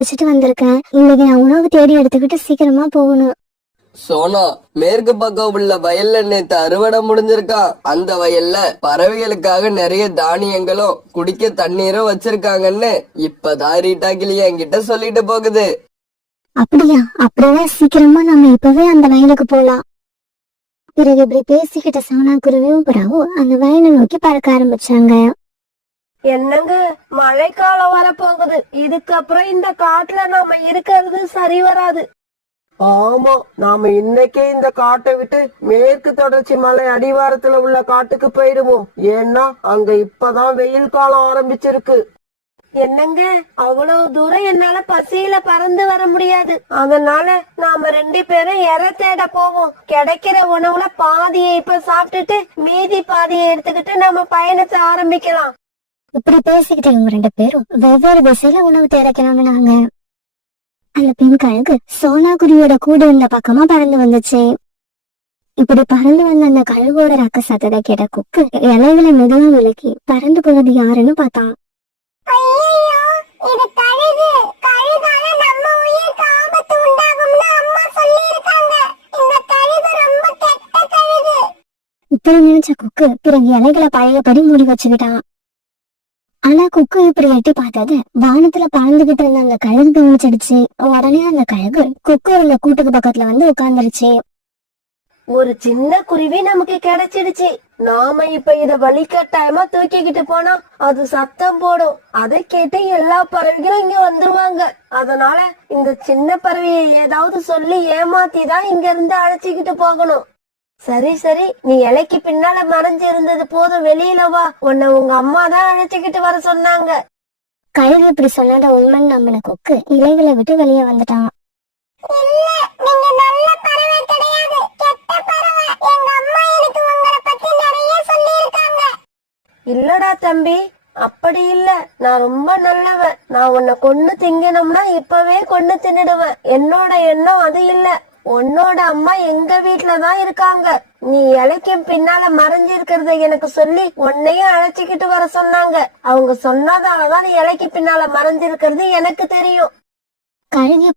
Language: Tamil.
வச்சுட்டு வந்திருக்கேன். இன்னைக்கு நான் உணவு தேடி எடுத்துக்கிட்டு சீக்கிரமா போகணும். சோனா, மேற்கு பக்கம் உள்ள வயல்ல நேத்து அறுவடை முடிஞ்சிருக்கான். அந்த வயல்ல பறவைகளுக்காக நிறைய தானியங்களும் குடிக்க தண்ணீரும் வச்சிருக்காங்கன்னு இப்பதான் ரீட்டா கிளி என்கிட்ட சொல்லிட்டு போகுது. அப்படியா? அப்படின்னா சீக்கிரமா நம்ம இப்பவே அந்த வயலுக்கு போலாம். பிறகு இப்படி பேசிக்கிட்ட சோனா குருவியும் புறாவும் அந்த வயலை நோக்கி பறக்க ஆரம்பிச்சாங்க. என்னங்க, மழைக்காலம் வரப்போகுது. இதுக்கப்புறம் இந்த காட்டுல நாம இருக்கிறது சரி வராது. ஆமா, நாம இன்னைக்கே இந்த காட்டை விட்டு மேற்கு தொடர்ச்சி மலை அடிவாரத்துல உள்ள காட்டுக்கு போயிடுவோம். ஏன்னா அங்க இப்பதான் வெயில் காலம் ஆரம்பிச்சிருக்கு. என்னங்க, அவ்வளவு தூரம் என்னால பசியில பறந்து வர முடியாது. அதனால நாம 2 பேரும் இறை தேட போவோம். கிடைக்கிற உணவுல பாதியை இப்ப சாப்பிட்டுட்டு மீதி பாதியை எடுத்துக்கிட்டு நம்ம பயணத்தை ஆரம்பிக்கலாம். இப்படி பேசிக்கிட்டு இவங்க 2 பேரும் வெவ்வேறு திசையில உணவு தேட கிளம்பினாங்க. அந்த பெண் கழுகு சோனா குருவியோட கூட இருந்த பக்கமா பறந்து வந்துச்சு. இப்படி பறந்து வந்த அந்த கழுகோட ரக்க சத்தத்தை கேட்ட கொக்கு இலைகளை மெதுவா விலக்கி பறந்து போவது யாருன்னு பார்த்தான். இப்படி நினைச்ச கொக்கு பிறகு இலைகளை பழையபடி மூடி வச்சுக்கிட்டான். ஆனா கொக்கு இப்படி எட்டி பார்த்தது வானத்துல பறந்துகிட்டு இருந்த அந்த கழுகு கவனிச்சிடுச்சு. உடனே அந்த கழுகு கொக்கு இருந்த கூட்டுக்கு பக்கத்துல வந்து உட்கார்ந்துருச்சு. ஒரு சின்ன குருவி நமக்கு கிடைச்சிடுச்சு. நாம இப்ப இத வலிக்கட்டாயமா தூக்கிக்கிட்டு போனா அது சத்தம் போடும். அதை கேட்டு எல்லா பறவைகளும் இங்க வந்துருவாங்க. அதனால இந்த சின்ன பறவையை ஏதாவது சொல்லி ஏமாத்தி தான் இங்க இருந்து அழைச்சிக்கிட்டு போகணும். சரி சரி, நீ இலைக்கு பின்னால மறைஞ்சு இருந்தது போதும், வெளியில வா. உன்னை உங்க அம்மா தான் அழைச்சிக்கிட்டு வர சொன்னாங்க. கழுகு இப்படி சொன்னத உண்மைன்னு நம்பின கொக்கு இலைகளை விட்டு வெளியே வந்துட்டான். இல்லடா தம்பி, அப்படி இல்ல. நான் ரொம்ப நல்லவன். நான் உன்னை கொண்டு திங்கணும்னா இப்பவே கொண்டு தின்னுடுவேன். என்னோட எண்ணம் அது இல்ல. உன்னோட அம்மா எங்க வீட்டுலதான் இருக்காங்க. நீ இலைக்கும் பின்னால மறைஞ்சிருக்கிறத எனக்கு சொல்லி உன்னையும் அழைச்சிக்கிட்டு வர சொன்னாங்க. அவங்க சொன்னதாலதான் நீ இலைக்கு பின்னால மறைஞ்சிருக்கிறது எனக்கு தெரியும். கழுகு